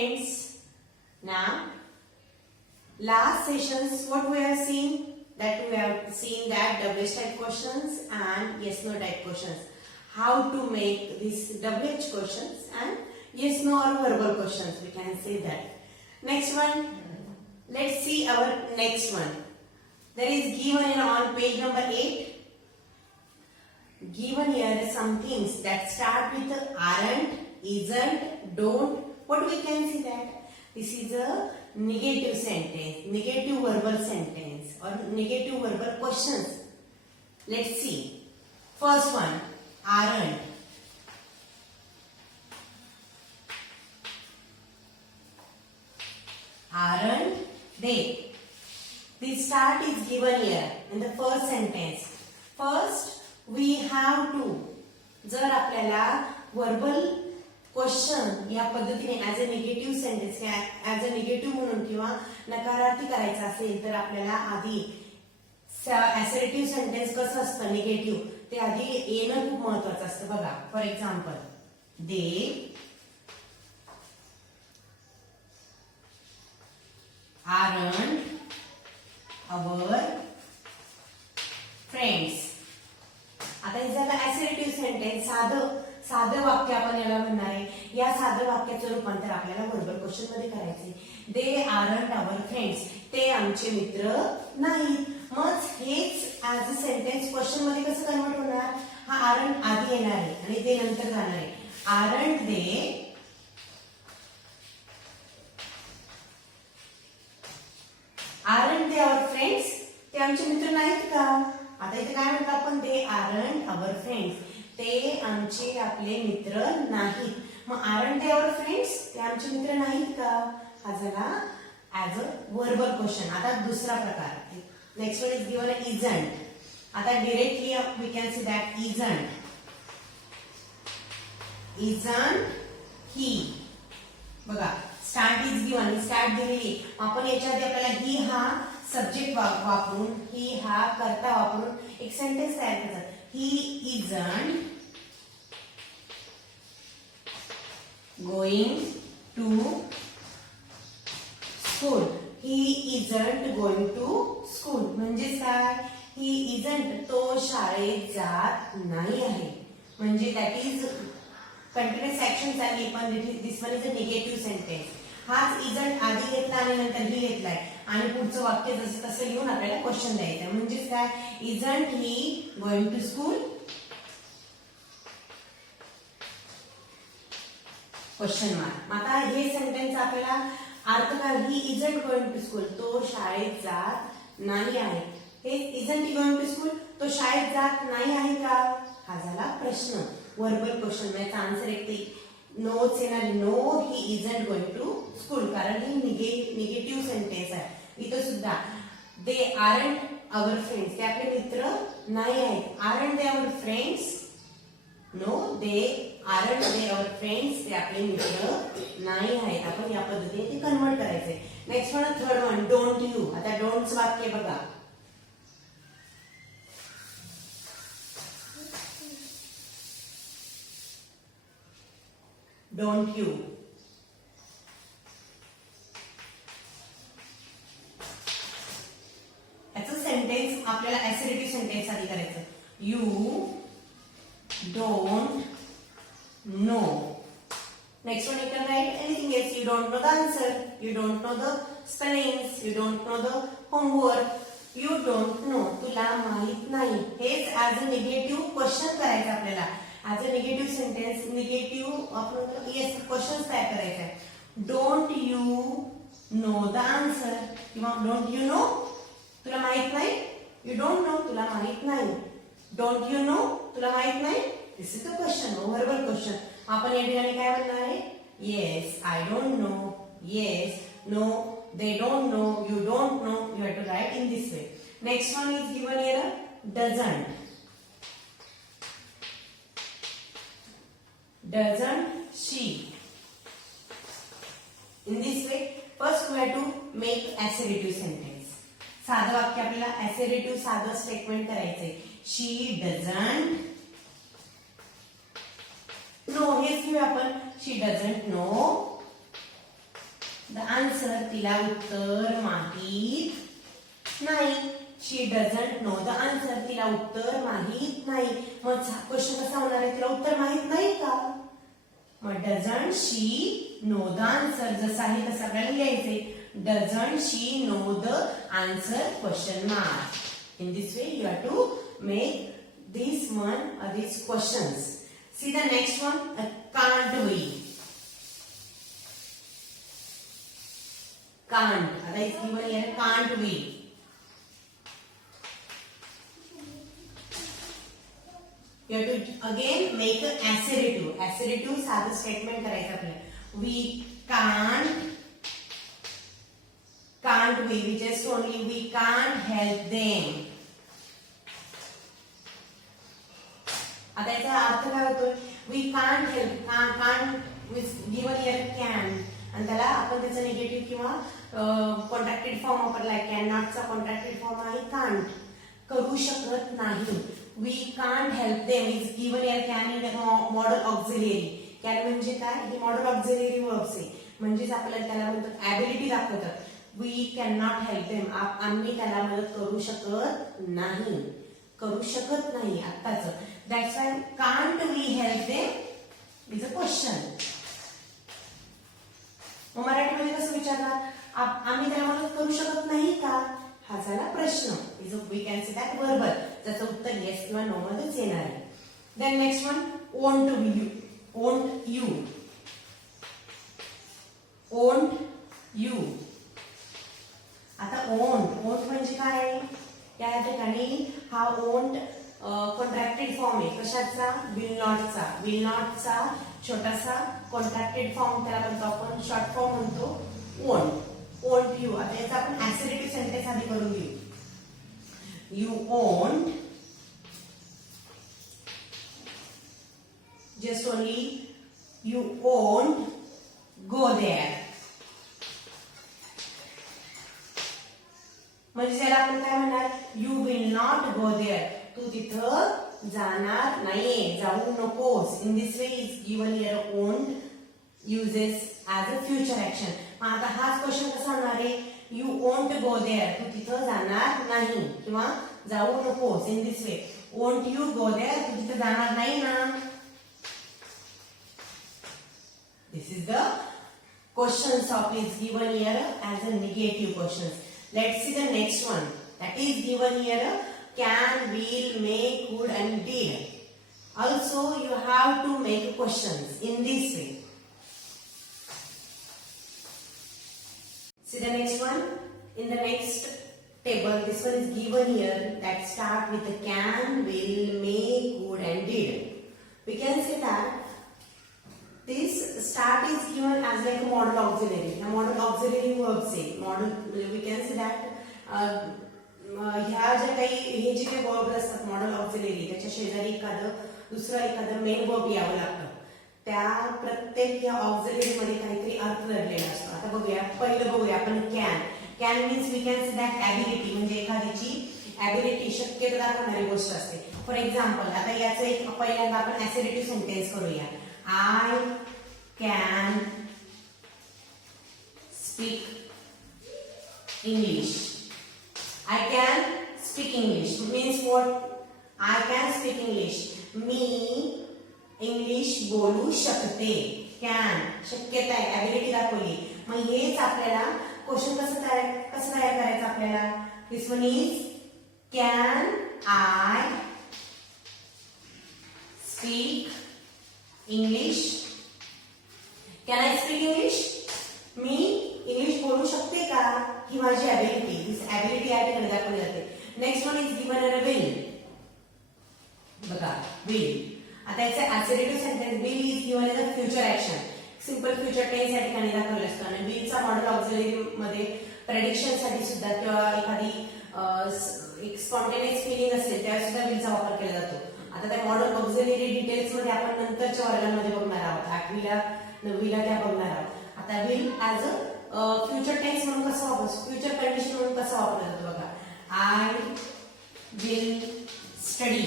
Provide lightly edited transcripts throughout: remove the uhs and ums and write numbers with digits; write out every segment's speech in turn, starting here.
friends. Now, last sessions, what we have seen? That we have seen that WH type questions and yes no type questions. How to make these WH questions and yes no or verbal questions, we can say that. Next one, let's see our next one. There is given here on page number 8. Given here some things that start with aren't, isn't, don't. What we can see that? This is a negative sentence, negative verbal sentence or negative verbal questions. Let's see. First one, aren't. Aren't they? The start is given here in the first sentence. First, we have to. जर आपल्याला verbal question या पद्धतीने as a negative sentence as a negative म्हणून किंवा नकारार्थी करायचं असेल तर आपल्याला आधी असर्टिव्ह सेंटेन्स कसं असतं निगेटिव्ह ते आधी येणं खूप महत्वाचं असतं बघा. For example, they aren't our friends. आता हे झालं असर्टिव्ह सेंटेन्स, साधं वाक्य आपण याला म्हणणार आहे. या साधं वाक्याचं रूपांतर आपल्याला वर्बल क्वेश्चन मध्ये करायचे. दे आरंट आवर फ्रेंड्स, ते आमचे मित्र नाहीत. मग हेच ऍज अ सेंटेन्स क्वेश्चन मध्ये कसं कन्वर्ट होणार? हा आरंट आधी येणार आहे आणि ते नंतर जाणार आहे. आरंट दे आवर फ्रेंड्स, ते आमचे मित्र नाहीत का? आता इथे काय म्हणतो आपण? दे आरंट आवर फ्रेंड्स, ते आमचे आपले मित्र नाहीत. मग आरंट दे आवर फ्रेंड्स, ते आमचे मित्र नाहीत का? हा झाला ऍज अ वर्बल क्वेश्चन. आता दुसरा प्रकार, next one is given isn't. आता directly we can see that isn't ही. बघा, स्टार्ट इज गिवन, स्टार्ट दिलेली. आपण याच्या आधी आपल्याला ही हा सब्जेक्ट वापरून, ही हा कर्ता वापरून एक सेंटेन्स तयार करतात. He isn't going to school. He isn't going to school म्हणजेच काय? ही इजंट, तो शाळेत जात नाही आहे. म्हणजे दॅट इज कंटिन्युअस ऍक्शन चालली, पण this one is a negative sentence. हाच इजंट आधी घेतला आणि नंतर ही घेतलाय आणि पुढचं वाक्य जसं तसं लिहून आपल्याला क्वेश्चन द्यायचं. म्हणजेच काय? Isn't he going to school question mark. आता हे सेंटेन्स आपल्याला अर्थ काय? He isn't going to school, तो शाळेत जात नाही आहे. हे isn't he going to school, तो शाळेत जात नाही आहे का? हा झाला प्रश्न, वर्बल क्वेश्चन. याचा आन्सर एक नोच येणार, no he isn't going to school, कारण ही निगेटिव्ह सेंटेन्स आहे. इथं सुद्धा दे आरंट आवर फ्रेंड्स, ते आपले मित्र नाही आहेत. Aren't they our friends, no they aren't they our friends, ते आपले मित्र नाही आहेत. आपण या पद्धतीने ते कन्वर्ट करायचे. Next one, third one, don't you. आता डोंटचं वाक्य बघा. Don't you. याचं सेंटेन्स आपल्याला असर्टिव्ह सेंटेन्स आधी करायचं. You don't know. Next one, you can right anything else. You don't know the answer, you don't know the spellings, you don't know the homework, you don't know, तुला माहित नाही. हेच as a negative question करायचं आपल्याला. As a negative sentence, negative आपण yes question तयार करायचं आहे. Don't you know the answer किंवा डोंट यू नो, तुला माहित नाही. यू डोंट नो, तुला माहित नाही. डोंट यू नो, तुला माहित नाही. This is the question, verbal question. आपण या ठिकाणी काय म्हणणार आहे? Yes, I don't know. Yes, no, they don't know, you don't know. You have to write in this way. Next one is given here, doesn't. Doesn't she? In this way, first we have to make assertive sentence. साधं वाक्य आपल्याला assertive साधं statement करायचंय. She doesn't know. हेच घेऊया आपण. She doesn't know तिला उत्तर माहित नाही. शी डझंट नो द आन्सर, तिला उत्तर माहित नाही. मग क्वेश्चन कसा होणार आहे, तिला उत्तर माहित नाही का? मग doesn't she know the answer, जसं आहे तसं आपल्याला लिहायचे. Doesn't she know the answer question mark. In this way you have to make this one these questions. See the next one, can't we. Can't, आता is given here, can't we. You have to again make an assertive. Assertive साधं statement करायचं आपल्याला. We can't we just only we can't help them. आता याचा अर्थ काय होतोय, we can't help, can't with given here can, आणि त्याला आपण त्याचा निगेटिव्ह किंवा कॉन्ट्रॅक्टेड फॉर्म वापरलाय. कॅन नॉटचा कॉन्ट्रॅक्टेड फॉर्म आहे कांट, करू शकत नाही. We can't help them is given here can in modal auxiliary. Can म्हणजे काय, ही मॉडल ऑक्झिलरी वर्ब्स आहे, म्हणजेच आपल्याला त्याला म्हणतात ॲबिलिटी दाखवतात. We can not help them, आम्ही त्याला मदत करू शकत नाही, करू शकत नाही आत्ताच. That's why can't we help them is a question. मग मराठीमध्ये कसं विचारणार, आम्ही त्याला मदत करू शकत नाही का, हा झाला प्रश्न. Is we can say that verbal, ज्याचं उत्तर येस किंवा नो मध्येच येणार आहे. Then next one, won't you. Won't you, won't you. आता वोंट म्हणजे काय, त्या ठिकाणी हा वोंट कॉन्ट्रॅक्टेड फॉर्म आहे. कशाचा, विल नॉटचा. विल नॉटचा छोटासा कॉन्ट्रॅक्टेड फॉर्म, त्याला म्हणतो आपण शॉर्ट फॉर्म म्हणतो वोंट. Won't you. आता याचा आपण ऍसरेटिव्ह सेंटेन्स आधी करून घेऊ. You won't just only, you won't go there. म्हणजे त्याला आपण काय म्हणणार, you will not go there, तू तिथं जाणार नाहीये, जाऊ नकोस. In this way is given here won't uses as a future action. मग आता हाच क्वेश्चन कसा होणार आहे, यू वोंट गो देअर, तू तिथं जाणार नाही किंवा जाऊ नकोस. In this way, won't you go there, तू तिथं जाणार नाही ना. This is the question of is given here as a negative questions. Let's see the next one. That is given here, can, will, may, could and did. Also you have to make questions in this way. See the next one. In the next table, this one is given here that start with the can, will, may, could and did. We can say that this start is given as like a model auxiliary. A model auxiliary verb say model. We can say that ह्या ज्या काही हे जे काही verb असतात modal auxiliary, त्याच्या शेजारी दुसरं एखादं मेन वर्ब यावं लागतं. त्या प्रत्येक या ऑक्झिलरी मध्ये काहीतरी अर्थ दडलेला असतो. आता बघूया, पहिलं बघूया आपण can. Can means we can say that ability, म्हणजे एखादीची ॲबिलिटी, शक्यता दाखवणारी गोष्ट असते. फॉर एक्झाम्पल, आता याचं एक पहिल्यांदा आपण ऍसरेटिव्ह सेंटेन्स करूया. I can speak English. I can speak English means what? I can speak English. मी इंग्लिश बोलू शकते. Can, शक्यता आहे, ॲबिलिटी दाखवली. मग हेच आपल्याला क्वेश्चन कसं तयार करायचं आपल्याला. This one is can I speak English. Can I speak English? मी इंग्लिश बोलू शकते का, ही माझी ॲबिलिटी. दिस ॲबिलिटी या ठिकाणी दाखवली जाते. Next one is given a will. बघा, विल. आता याचा assertive sentence, will is given as a future action. Simple future tense या ठिकाणी दाखवलेलं असतं. आणि विलचा मॉडल ऑक्झिलरी मध्ये प्रेडिक्शन साठी सुद्धा किंवा एखादी एक स्पॉन्टेनियस फिलिंग असेल त्यावेळेस सुद्धा विलचा वापर केला जातो. आता त्या मॉडल ऑक्झिलरी डिटेल्स मध्ये आपण नंतरच्या वर्गांमध्ये बघणार आहोत, 8वीला 9वीला त्या बघणार आहोत. आता will as a future tense म्हणून कसं वापरतो, फ्युचर कंडिशन म्हणून कसं वापरला जातो बघा. आय विल स्टडी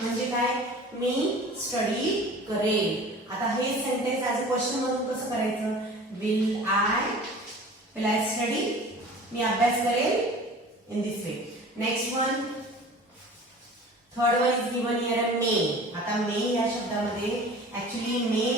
म्हणजे काय, मी स्टडी करेन. आता हे सेंटेन्स ऍज अ क्वेश्चन म्हणून कसं करायचं, विल आय मी अभ्यास करेल in this way. Next one, third one is given here may. आता मे या शब्दामध्ये ऍक्च्युली मे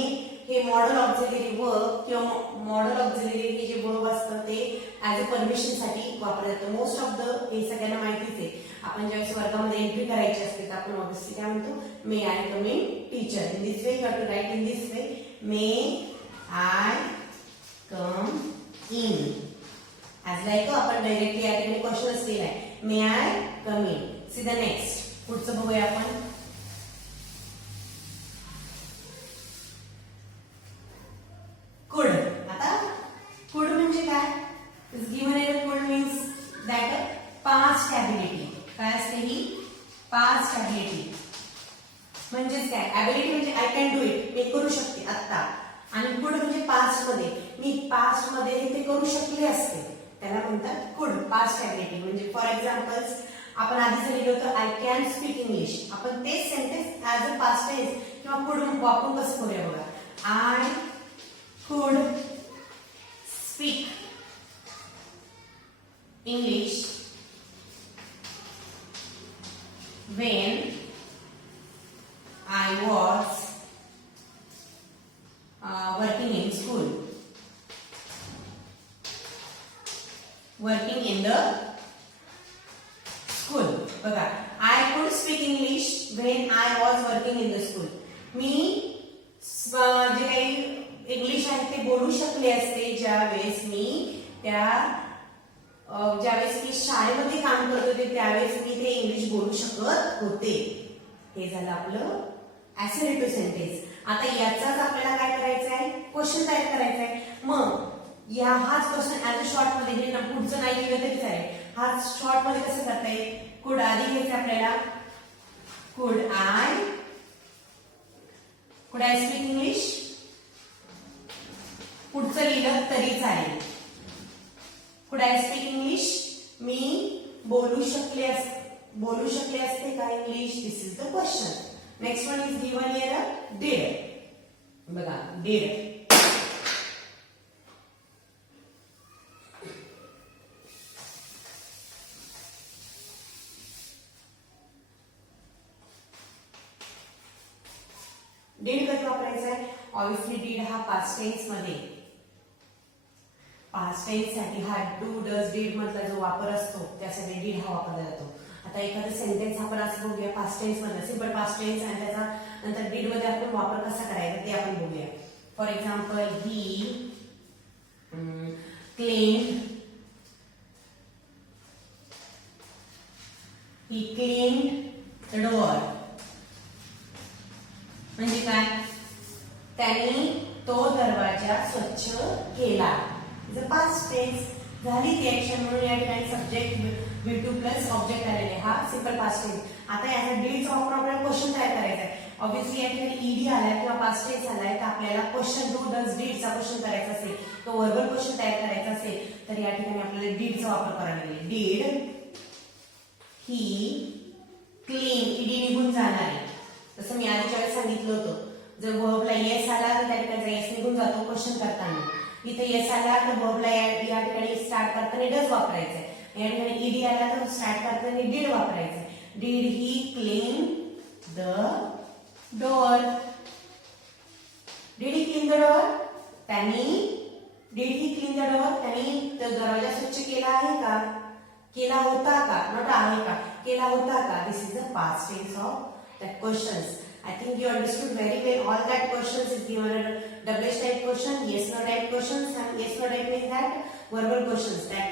हे मॉडल ऑक्झिलरी वर्ब किंवा मॉडल ऑक्झिलरी हे जे वर्ब असतं ते ऍज अ परमिशन साठी वापरलं जातं. मोस्ट ऑफ द हे सगळ्यांना माहितीच आहे. आपण ज्यावेळेस वर्गामध्ये एंट्री करायची असते तर आपण ऑब्व्हियसली काय म्हणतो, may I come in teacher. In this way you have to write in this way, may I come in. As like आपण डायरेक्टली या ठिकाणी क्वेश्चन लिहिला आहे, may I come in. See the next, पुढचं बघूया आपण. कुड. आता could म्हणजे काय, is given in could means that past ability. काय असते ही, पास्ट ॲबिलिटी. म्हणजेच काय, ॲबिलिटी म्हणजे आय कॅन डू इट, मी करू शकते आता. आणि कुड म्हणजे पास्ट मध्ये, मी पास्ट मध्ये हे ते करू शकले असते, त्याला म्हणतात कुड, पास्ट ॲबिलिटी. म्हणजे फॉर एक्झाम्पल्स आपण आधी जर लिहिलं होतं आय कॅन स्पीक इंग्लिश, आपण तेच sentence as a past tense किंवा कुड वापरून कसं करूया बघा. I could speak English when I was working in school. Working in the school. बघा, I could speak English when I was working in the school. मी जे काही English आहे ते बोलू शकले असते ज्यावेळेस मी ज्यावेळेस मी शाळेमध्ये काम करत होते त्यावेळेस मी ते इंग्लिश बोलू शकत होते. हे झालं आपलं ऍसरेटिव्ह सेंटेन्स. आता याचाच आपल्याला काय करायचं आहे, क्वेश्चन तयार करायचा आहे. मग हाच क्वेश्चन ऍज अ शॉर्ट मध्ये हे पुढचं नाही केलं तरी चालेल. हा शॉर्ट मध्ये कसं करता येईल, कुड आधी घ्यायचं आपल्याला, कुड आय स्पीक इंग्लिश. पुढचं लिहिलं तरी चालेल. कुड आय स्पीक इंग्लिश, मी बोलू शकले असते का English. This is the question. Next one is given here did. बघा, डिड. डिड कधी वापरायचा आहे, ऑब्व्हियसली डिड हा पास्ट टेन्स मध्ये, पास्ट टेन्स साठी हा डू डज डिड मधला जो वापर असतो त्यासाठी डिड हा वापरला जातो. आता एखादा सेंटेन्स आपण असं बघूया पास्ट टेन्स मध्ये, सिंपल पास्ट टेन्स, आणि त्याचा नंतर डिड मध्ये आपण वापर कसा करायचा ते आपण बघूया. For example, he cleaned the door. म्हणजे काय, त्यांनी तो दरवाजा स्वच्छ केला. पास्ट टेन्स झाली ती ऍक्शन, म्हणून या ठिकाणी सब्जेक्ट V2 प्लस ऑब्जेक्ट आलेले, हा सिंपल पास्ट टेन्स. आता याचा डीडचा वापर आपल्याला क्वेश्चन तयार करायचा आहे. ऑब्व्हियसली या ठिकाणी ईडी आलाय किंवा पास्ट टेन्स आलाय तर आपल्याला क्वेश्चन डू डज डीडचा क्वेश्चन करायचा असेल, तो वर्बल क्वेश्चन तयार करायचा असेल तर या ठिकाणी आपल्याला डीडचा वापर करायला लागेल. डीड ही क्लीन, ईडी निघून जाणार आहे. जसं मी आधीच्या वेळेस सांगितलं होतं, जर वर्बला येस आला तर त्या ठिकाणी येस निघून जातो क्वेश्चन करताना. इथे येस आला तर वर्बला या ठिकाणी स्टार्ट करताना डज वापरायचं आहे. या ठिकाणी ईडी आला तर स्टार्ट करताना डीड वापरायचं आहे. Did he clean the door. Did he clean the door, did he clean the door, त्यांनी तो दरवाजा स्वच्छ केला आहे का, केला होता का, नॉट आहे का, केला होता का. This is the past tense of that questions. I think you understood very well. All that questions is given a WH type question, yes no type questions, and yes no type means that verbal questions. That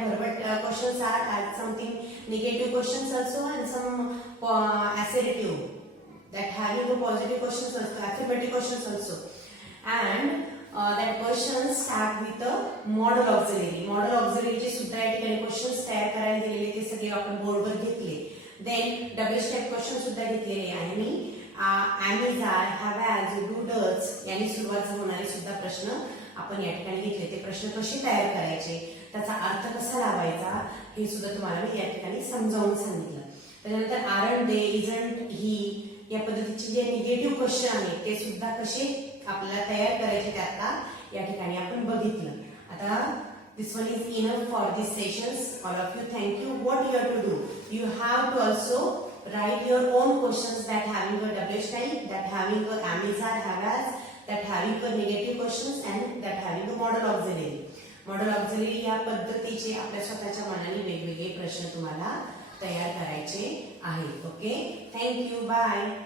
verbal questions are something negative questions also and some assertive, that having the positive questions also, affirmative questions also. And that questions start with the model auxiliary. Model auxiliary चे सुद्धा या ठिकाणी questions तयार करायला दिलेले ते सगळे आपण बोर्डवर घेतले. देन WH टाइप क्वेश्चन सुद्धा घेतलेले आहे मी. Am is, are, have, has, do, does यांनी सुरुवात होणारे सुद्धा प्रश्न आपण या ठिकाणी घेतले. ते प्रश्न कसे तयार करायचे, त्याचा अर्थ कसा लावायचा हे सुद्धा तुम्हाला मी या ठिकाणी समजावून सांगितलं. त्यानंतर आरंट, दे, इजंट, ही या पद्धतीचे जे निगेटिव्ह क्वेश्चन आहेत ते सुद्धा कसे आपल्याला तयार करायचे ते आता या ठिकाणी आपण बघितलं. आता This one is enough for these sessions. All of you, thank you. What you have to do? You have to also write your own questions that having a WH type, that having a Amizar, Havas, that having a negative questions and that having a model auxiliary. Model auxiliary या पद्धतीचे आपल्या स्वतःच्या मनाने वेगवेगळे प्रश्न तुम्हाला तयार करायचे आहेत. Okay, thank you, bye.